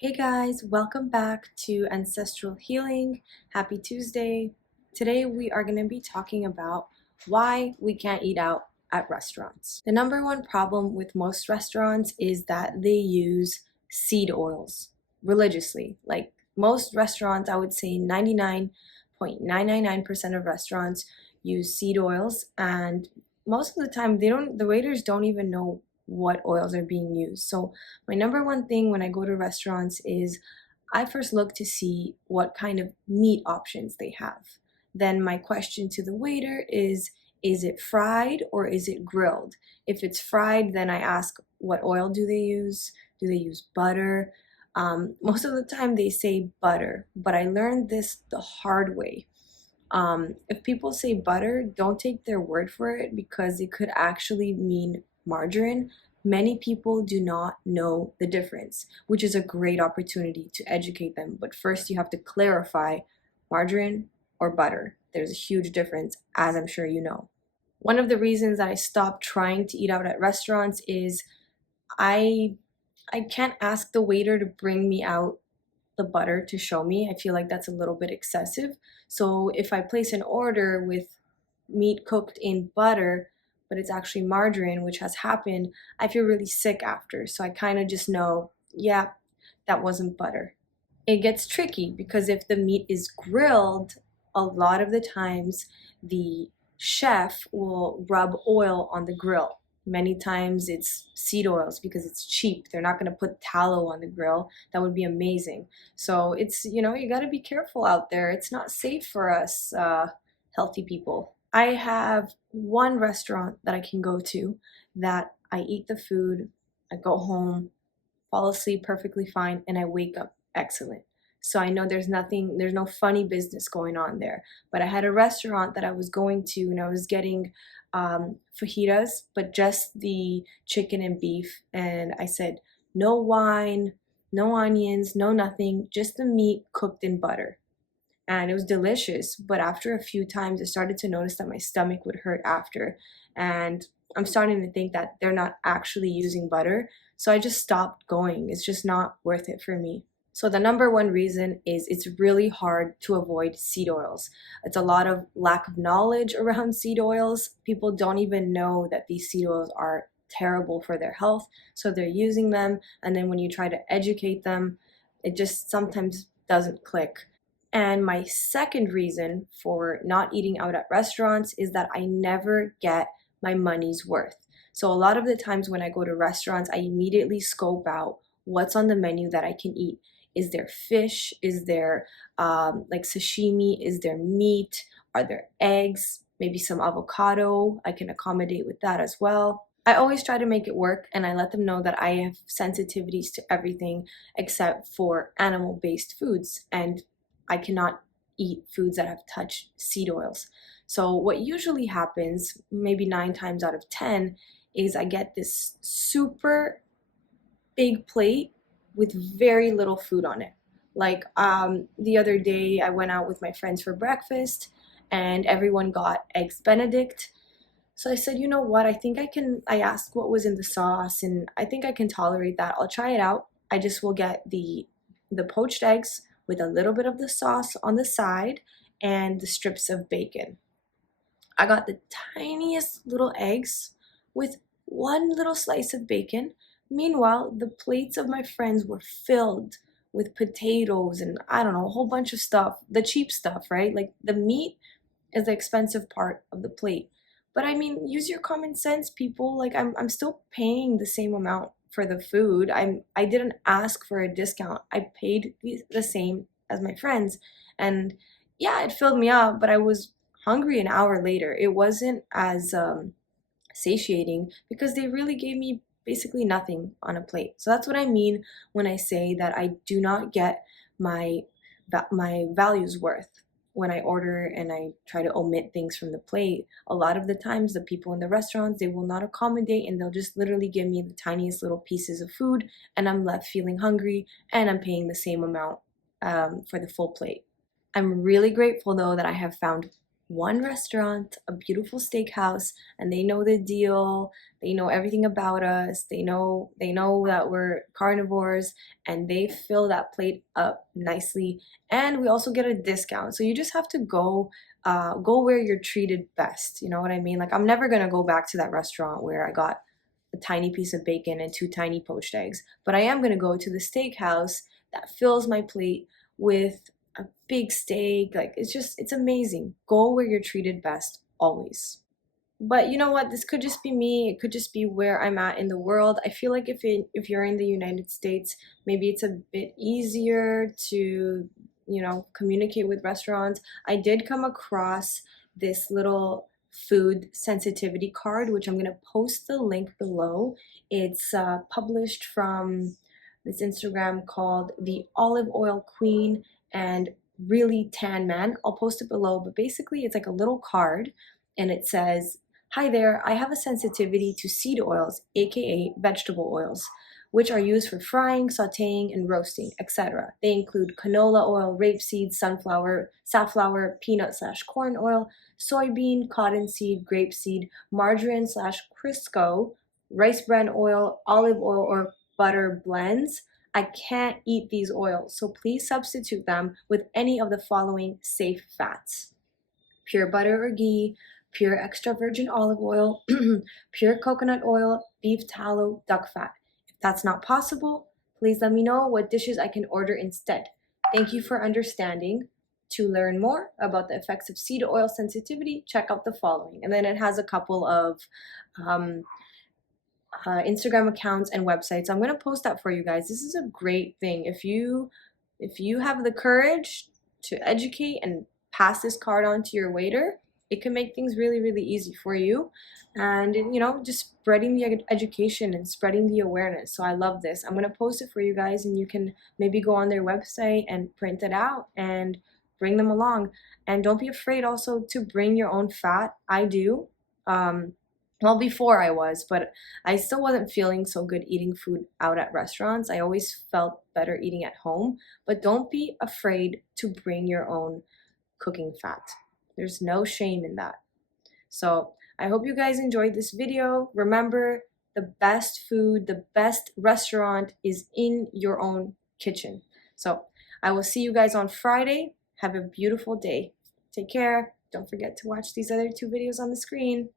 Hey guys, welcome back to Ancestral Healing. Happy Tuesday. Today we are going to be talking about why we can't eat out at restaurants. The number one problem with most restaurants is that they use seed oils religiously. Like most restaurants, I would say 99.999% of restaurants use seed oils, and most of the time the waiters don't even know what oils are being used. So my number one thing when I go to restaurants is I first look to see what kind of meat options they have. Then my question to the waiter is it fried or is it grilled? If it's fried, then I ask what oil do they use? Do they use butter? Most of the time they say butter, but I learned this the hard way. If people say butter, don't take their word for it because it could actually mean margarine. Many people do not know the difference, which is a great opportunity to educate them. But first, you have to clarify margarine or butter. There's a huge difference, as I'm sure you know. One of the reasons that I stopped trying to eat out at restaurants is I I can't ask the waiter to bring me out the butter to show me. I feel like that's a little bit excessive. So if I place an order with meat cooked in butter, but it's actually margarine, which has happened, I feel really sick after. So I kind of just know, yeah, that wasn't butter. It gets tricky because if the meat is grilled, a lot of the times the chef will rub oil on the grill. Many times it's seed oils because it's cheap. They're not going to put tallow on the grill. That would be amazing. So you got to be careful out there. It's not safe for us healthy people. I have one restaurant that I can go to that I eat the food, I go home, fall asleep perfectly fine, and I wake up excellent. So I know there's no funny business going on there. But I had a restaurant that I was going to, and I was getting fajitas, but just the chicken and beef. And I said, no wine, no onions, no nothing, just the meat cooked in butter. And it was delicious. But after a few times, I started to notice that my stomach would hurt after. And I'm starting to think that they're not actually using butter. So I just stopped going. It's just not worth it for me. So the number one reason is it's really hard to avoid seed oils. It's a lot of lack of knowledge around seed oils. People don't even know that these seed oils are terrible for their health, so they're using them. And then when you try to educate them, it just sometimes doesn't click. And my second reason for not eating out at restaurants is that I never get my money's worth. So a lot of the times when I go to restaurants, I immediately scope out what's on the menu that I can eat. Is there fish? Is there like sashimi? Is there meat? Are there eggs? Maybe some avocado. I can accommodate with that as well. I always try to make it work, and I let them know that I have sensitivities to everything except for animal-based foods, and I cannot eat foods that have touched seed oils. So what usually happens, maybe 9 times out of 10, is I get this super big plate with very little food on it. Like the other day, I went out with my friends for breakfast, and everyone got eggs Benedict. So I said, you know what? I asked what was in the sauce, and I think I can tolerate that. I'll try it out. I just will get the poached eggs with a little bit of the sauce on the side and the strips of bacon. I got the tiniest little eggs with one little slice of bacon. Meanwhile, the plates of my friends were filled with potatoes and I don't know, a whole bunch of stuff, the cheap stuff, right? Like the meat is the expensive part of the plate. But I mean, use your common sense, people. Like I'm still paying the same amount for the food. I didn't ask for a discount. I paid the same as my friends. And yeah, it filled me up, but I was hungry an hour later. It wasn't as satiating because they really gave me basically nothing on a plate. So that's what I mean when I say that I do not get my my value's worth when I order and I try to omit things from the plate. A lot of the times the people in the restaurants, they will not accommodate and they'll just literally give me the tiniest little pieces of food and I'm left feeling hungry and I'm paying the same amount for the full plate. I'm really grateful though that I have found one restaurant, a beautiful steakhouse, and they know the deal. They know everything about us. They know that we're carnivores, and they fill that plate up nicely. And we also get a discount. So you just have to go where you're treated best. You know what I mean? Like, I'm never gonna go back to that restaurant where I got a tiny piece of bacon and two tiny poached eggs, but I am gonna go to the steakhouse that fills my plate with a big steak. Like, it's amazing. Go where you're treated best always. But you know what? This could just be me. It could just be where I'm at in the world. I feel like if you're in the United States, maybe it's a bit easier to, communicate with restaurants. I did come across this little food sensitivity card, which I'm going to post the link below. It's published from this Instagram called the Olive Oil Queen and Really Tan Man. I'll post it below, but basically it's like a little card and it says, "Hi there, I have a sensitivity to seed oils, aka vegetable oils, which are used for frying, sauteing, and roasting, etc. They include canola oil, rapeseed, sunflower, safflower, peanut/corn oil, soybean, cottonseed, grapeseed, margarine/Crisco, rice bran oil, olive oil, or butter blends. I can't eat these oils, so please substitute them with any of the following safe fats: pure butter or ghee, pure extra virgin olive oil, pure coconut oil, beef tallow, duck fat. If that's not possible, please let me know what dishes I can order instead. Thank you for understanding. To learn more about the effects of seed oil sensitivity, check out the following." And then it has a couple of um, Instagram accounts and websites. I'm gonna post that for you guys. This is a great thing. If you have the courage to educate and pass this card on to your waiter, it can make things really, really easy for you. And just spreading the education and spreading the awareness. So I love this. I'm gonna post it for you guys, and you can maybe go on their website and print it out and bring them along. And don't be afraid also to bring your own fat. I do. Well, before I was, but I still wasn't feeling so good eating food out at restaurants. I always felt better eating at home, but don't be afraid to bring your own cooking fat. There's no shame in that. So I hope you guys enjoyed this video. Remember, the best food, the best restaurant is in your own kitchen. So I will see you guys on Friday. Have a beautiful day. Take care. Don't forget to watch these other two videos on the screen.